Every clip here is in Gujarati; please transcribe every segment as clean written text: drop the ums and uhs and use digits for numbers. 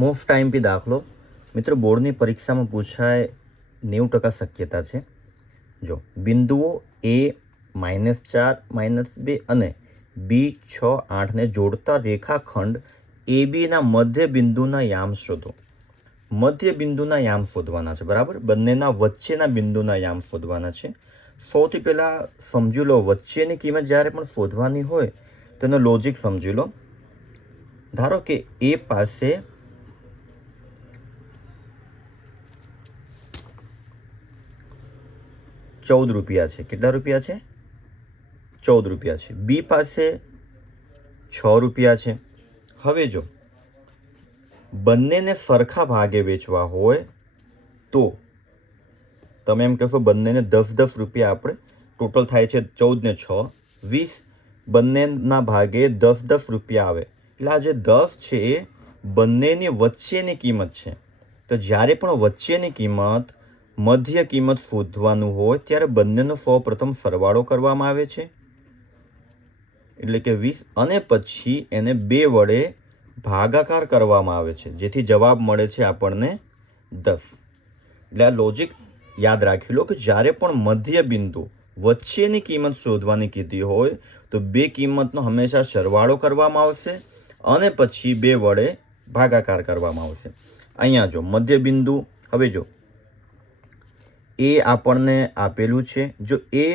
મોસ્ટ ટાઈમ પી દાખલો મિત્રો બોર્ડની પરીક્ષામાં પૂછાય 90% શક્યતા છે. જો બિંદુઓ A -4 -2 અને B6 8ને જોડતા રેખાખંડ ABના મધ્ય બિંદુના યામ શોધો. મધ્ય બિંદુના યામ શોધવાના છે, બરાબર. બંનેના વચ્ચેના બિંદુના યામ શોધવાના છે. સૌથી પહેલાં સમજી લો, વચ્ચેની કિંમત જ્યારે પણ શોધવાની હોય તેનો લોજિક સમજી લો. ધારો કે એ પાસે 14 રૂપિયા છે. કેટલા રૂપિયા છે? 14 રૂપિયા છે. બી પાસે 6 રૂપિયા છે. હવે જો બંનેને સરખા ભાગે વેચવા હોય તો તમે એમ કહેશો બંનેને 10-10 રૂપિયા, આપણે ટોટલ થાય છે 14 ને 6 20, બંનેના ભાગે 10-10 રૂપિયા આવે. એટલે આ જે 10 છે એ બંનેની વચ્ચેની કિંમત છે. તો જ્યારે પણ વચ્ચેની કિંમત, મધ્ય કિંમત શોધવાનું હોય ત્યારે બંનેનો સૌપ્રથમ સરવાળો કરવામાં આવે છે, એટલે કે 20, અને પછી એને 2 વડે ભાગાકાર કરવામાં આવે છે, જેથી જવાબ મળે છે આપણને 10. એટલે આ લોજિક યાદ રાખી લો કે જ્યારે પણ મધ્ય બિંદુ વચ્ચેની કિંમત શોધવાની કીધી હોય તો 2 કિંમતનો હંમેશા સરવાળો કરવામાં આવશે અને પછી 2 વડે ભાગાકાર કરવામાં આવશે. અહીંયા જો મધ્ય બિંદુ, હવે જો એ આપણને આપેલું છે. જો એ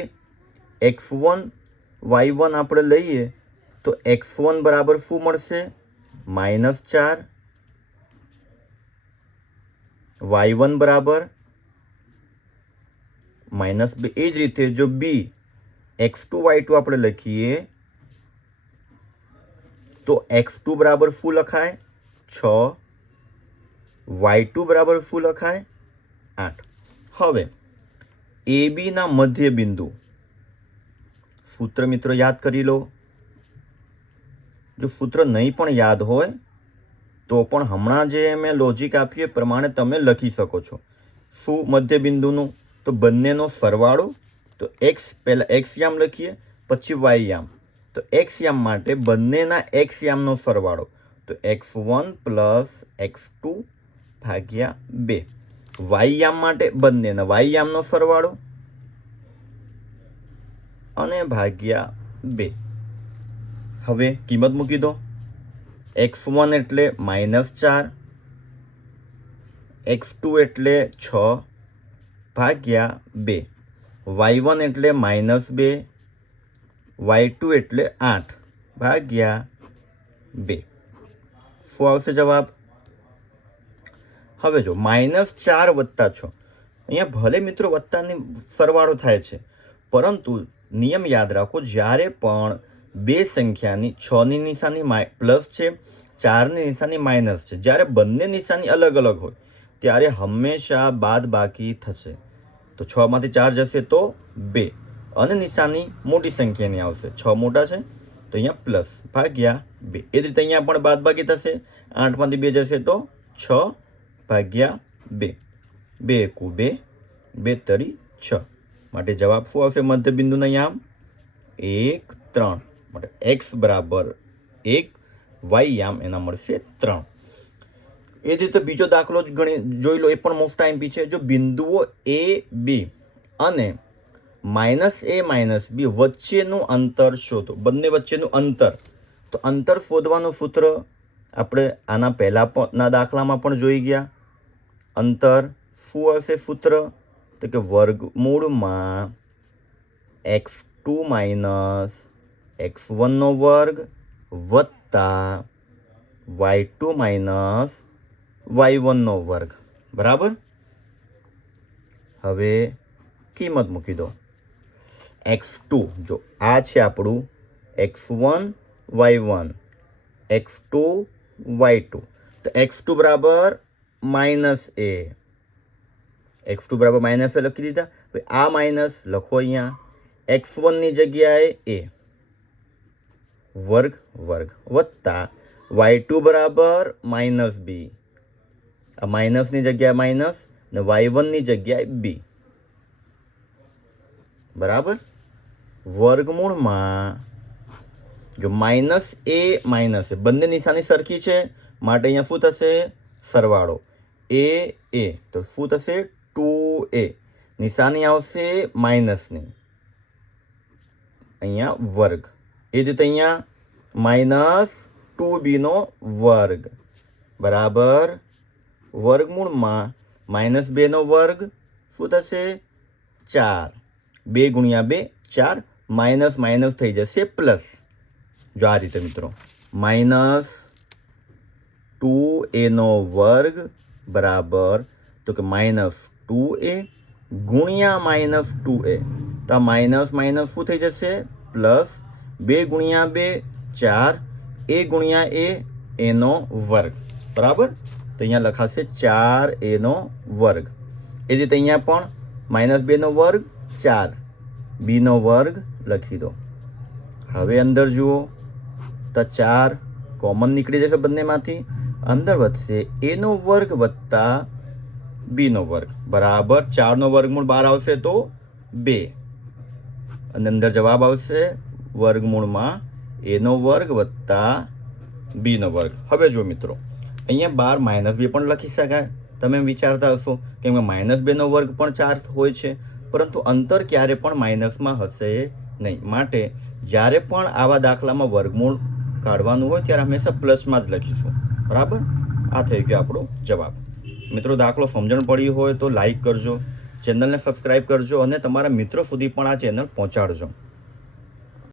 x1 y1 આપણે લઈએ તો x1 બરાબર શું મળશે? -4, y1 બરાબર -2. એ જ રીતે જો બી x2 y2 આપણે લખીએ તો x2 બરાબર શું લખાય? 6, y2 બરાબર શું લખાય? 8. હવે AB ના મધ્ય બિંદુ સૂત્ર મિત્રો યાદ કરી લો. જો સૂત્ર નહીં પણ યાદ હોય તો પણ હમણાં જે મેં લોજિક આપ્યું એ પ્રમાણે તમે લખી શકો છો. શું મધ્ય બિંદુનું? તો બંનેનો સરવાળો. તો x પહેલાં x યામ લખીએ, પછી y યામ. તો x યામ માટે બંનેના x યામનો સરવાળો, તો x1 + x2 ભાગ્યા 2. y યામ માટે બંનેના y યામનો સરવાળો અને ભાગ્યા 2. હવે કિંમત મૂકી દો. x1 એટલે -4, x2 એટલે 6 ભાગ્યા 2, y1 એટલે -2, y2 એટલે 8 ભાગ્યા 2. શું આવશે જવાબ? હવે જો -4 + 6, અહીંયા ભલે મિત્રો વત્તાની સરવાળો થાય છે, પરંતુ નિયમ યાદ રાખો, જ્યારે પણ બે સંખ્યાની 6ની નિશાની પ્લસ છે, 4ની નિશાની માઇનસ છે, જ્યારે બંને નિશાની અલગ અલગ હોય ત્યારે હંમેશા બાદબાકી થશે. તો 6 માંથી 4 જશે તો 2, અને નિશાની મોટી સંખ્યાની આવશે. 6 મોટા છે તો અહીંયા પ્લસ ભાગ્યા 2. એ જ રીતે અહીંયા પણ બાદબાકી થશે. 8 માંથી 2 જશે તો 6 ભાગ્યા 2. 2 એકુ 2, 2 તરી 6. માટે જવાબ શું આવશે? મધ્ય બિંદુના યામ 1, 3. માટે x બરાબર 1, y યામ એના મળશે 3. એ જ રીતે બીજો દાખલો જોઈ લો, એ પણ મોસ્ટ ટાઈમ છે. જો બિંદુઓ a b અને -a -b વચ્ચેનું અંતર શોધો. બંને વચ્ચેનું અંતર. તો અંતર શોધવાનું સૂત્ર આપણે આના પહેલાના દાખલામાં પણ જોઈ ગયા. અંતર શું હશે સૂત્ર? તો કે વર્ગમૂળમાં x2 - x1 વર્ગ વત્તા y2 - y1 વર્ગ, બરાબર. હવે કિંમત મૂકી દો. x2, જો આ છે આપણું x1 y1, x2 y2. તો x2 બરાબર -a, x2 બરાબર -a લખી દીધા. હવે આ માઇનસ લખો અહીંયા, x1 ની જગ્યાએ a વર્ગ વર્ગ વત્તા y2 બરાબર -b, આ માઇનસની જગ્યાએ માઇનસ ને y1 ની જગ્યાએ b, બરાબર. વર્ગમૂળમાં જો -a બંને નિશાની સરખી છે માટે અહીંયા શું થશે? સરવાળો એ તો શું થશે 2a, નિશાની આવશે માઇનસની, અહીંયા વર્ગ. એ જ રીતે અહીંયા -2b વર્ગ બરાબર વર્ગમૂળમાં -2 વર્ગ શું થશે 4. 2 ગુણ્યા 2 4, માઇનસ માઇનસ થઈ જશે પ્લસ. જો આ રીતે મિત્રો -2a વર્ગ બરાબર તો કે -2a ગુણ્યા -2a, તો માઇનસ માઇનસ શું થઈ જશે પ્લસ. 2 ગુણ્યા 2 4, a ગુણ્યા એનો વર્ગ બરાબર. તો અહીંયા લખાશે 4a વર્ગ. એ જ રીતે અહીંયા પણ -2 વર્ગ 4, b વર્ગ લખી દો. હવે અંદર જુઓ તો 4 કોમન નીકળી જશે બંનેમાંથી, અંદર વધશે a વર્ગ વત્તા b વર્ગ બરાબર 4 વર્ગમૂળ બહાર આવશે તો 2, અને અંદર જવાબ આવશે વર્ગમૂળમાં a વર્ગ વત્તા b વર્ગ. હવે જો મિત્રો અહીંયા બહાર -2 પણ લખી શકાય. તમે વિચારતા હશો કેમ કે -2 વર્ગ પણ 4 હોય છે, પરંતુ અંતર ક્યારે પણ માઇનસમાં હશે નહીં. માટે જ્યારે પણ આવા દાખલામાં વર્ગમૂળ કાઢવાનું હોય ત્યારે હંમેશા પ્લસમાં જ લખીશું બરાબર. આ થઈ ગયો આપણો જવાબ. મિત્રો દાખલો સમજણ પડી હોય તો લાઈક કરજો, ચેનલને સબસ્ક્રાઈબ કરજો અને તમારા મિત્રો સુધી પણ આ ચેનલ પહોંચાડજો.